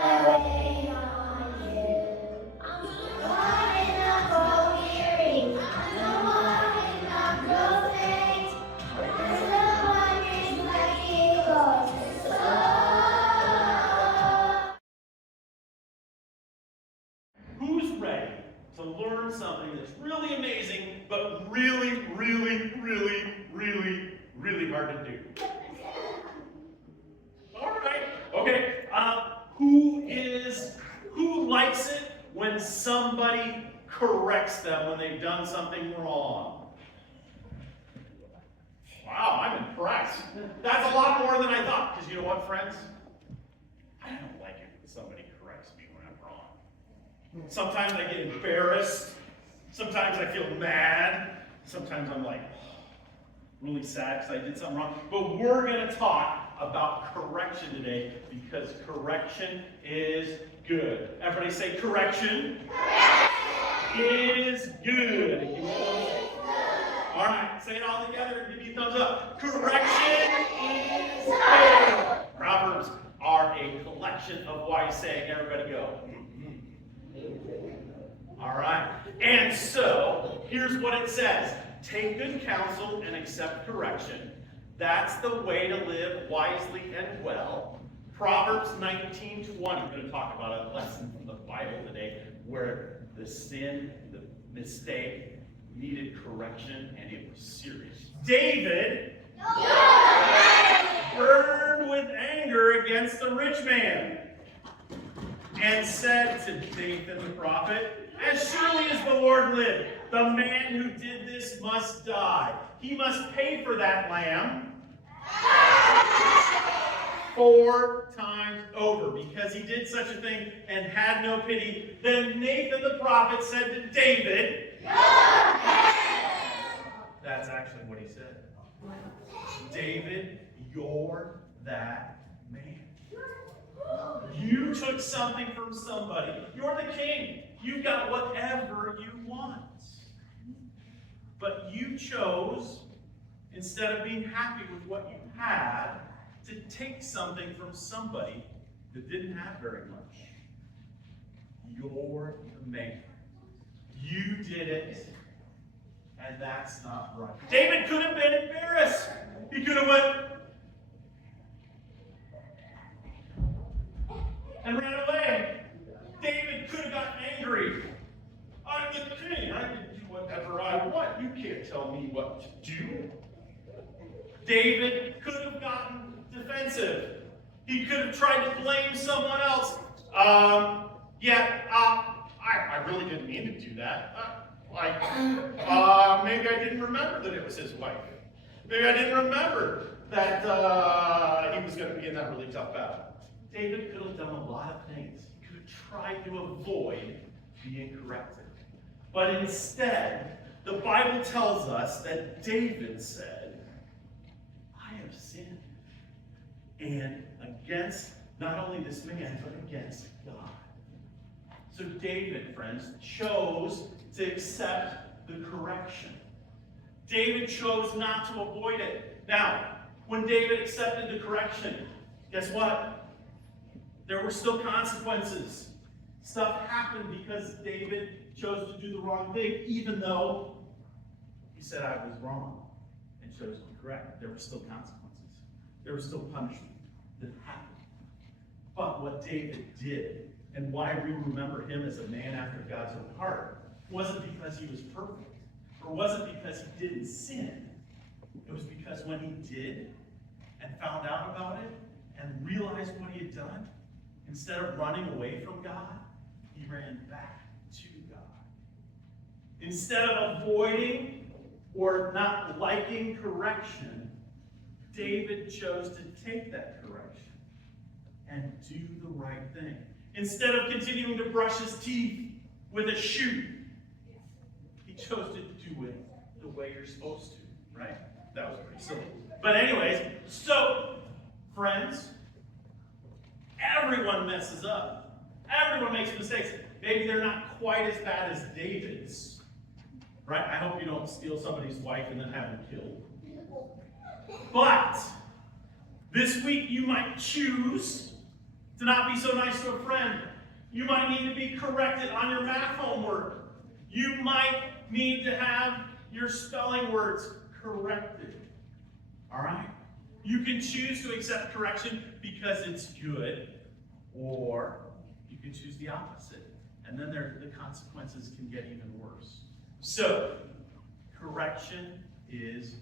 Waiting on you. I'm wanting a whole earring. I'm wanting a blue face. There's no one is like you, Lord. Who's ready to learn something that's really amazing, but really, really, really, really, really hard to do? All right. Okay. Who likes it when somebody corrects them when they've done something wrong? Wow, I'm impressed. That's a lot more than I thought. Because you know what, friends? I don't like it when somebody corrects me when I'm wrong. Sometimes I get embarrassed. Sometimes I feel mad. Sometimes I'm like really sad because I did something wrong. But we're going to talk about correction today because correction is good. Everybody say correction. Is good. All right, say it all together and give me a thumbs up. Correction is good. Proverbs are a collection of wise saying. Everybody go. All right. And so, here's what it says. Take good counsel and accept correction. That's the way to live wisely and well. Proverbs 19:20. We're going to talk about a lesson from the Bible today where the sin, the mistake, needed correction, and it was serious. David burned with anger against the rich man and said to Nathan the prophet, "As surely as the Lord lived, the man who did this must die. He must pay for that lamb 4 times over, because he did such a thing and had no pity." Then Nathan the prophet said to David, that's actually what he said. David, you're that man. You took something from somebody. You're the king. You've got whatever you want. But you chose, instead of being happy with what you had, to take something from somebody that didn't have very much. You're the man. You did it, and that's not right. David could have been embarrassed. He could have went and ran away. David could have gotten angry. I'm the king. I can do whatever I want. You can't tell me what to do. David could have gotten defensive. He could have tried to blame someone else. I really didn't mean to do that. Maybe I didn't remember that it was his wife. Maybe I didn't remember that he was going to be in that really tough battle. David could have done a lot of things. He could have tried to avoid being corrected. But instead, the Bible tells us that David said, I have sinned. And against not only this man, but against God. So David, friends, chose to accept the correction. David chose not to avoid it. Now, when David accepted the correction, guess what? There were still consequences. Stuff happened because David chose to do the wrong thing, even though he said I was wrong and chose to be correct. There were still consequences. There was still punishment that happened. But what David did, and why we remember him as a man after God's own heart, wasn't because he was perfect, or wasn't because he didn't sin. It was because when he did, and found out about it, and realized what he had done, instead of running away from God, he ran back to God. Instead of avoiding or not liking correction, David chose to take that correction and do the right thing. Instead of continuing to brush his teeth with a shoe, he chose to do it the way you're supposed to, right? That was pretty silly. But anyways, so, friends, everyone messes up. Everyone makes mistakes. Maybe they're not quite as bad as David's, right? I hope you don't steal somebody's wife and then have them killed. But this week you might choose To not be so nice to a friend. You might need to be corrected on your math homework. You might need to have your spelling words corrected. All right? You can choose to accept correction because it's good, or you can choose the opposite. And then the consequences can get even worse. So, correction is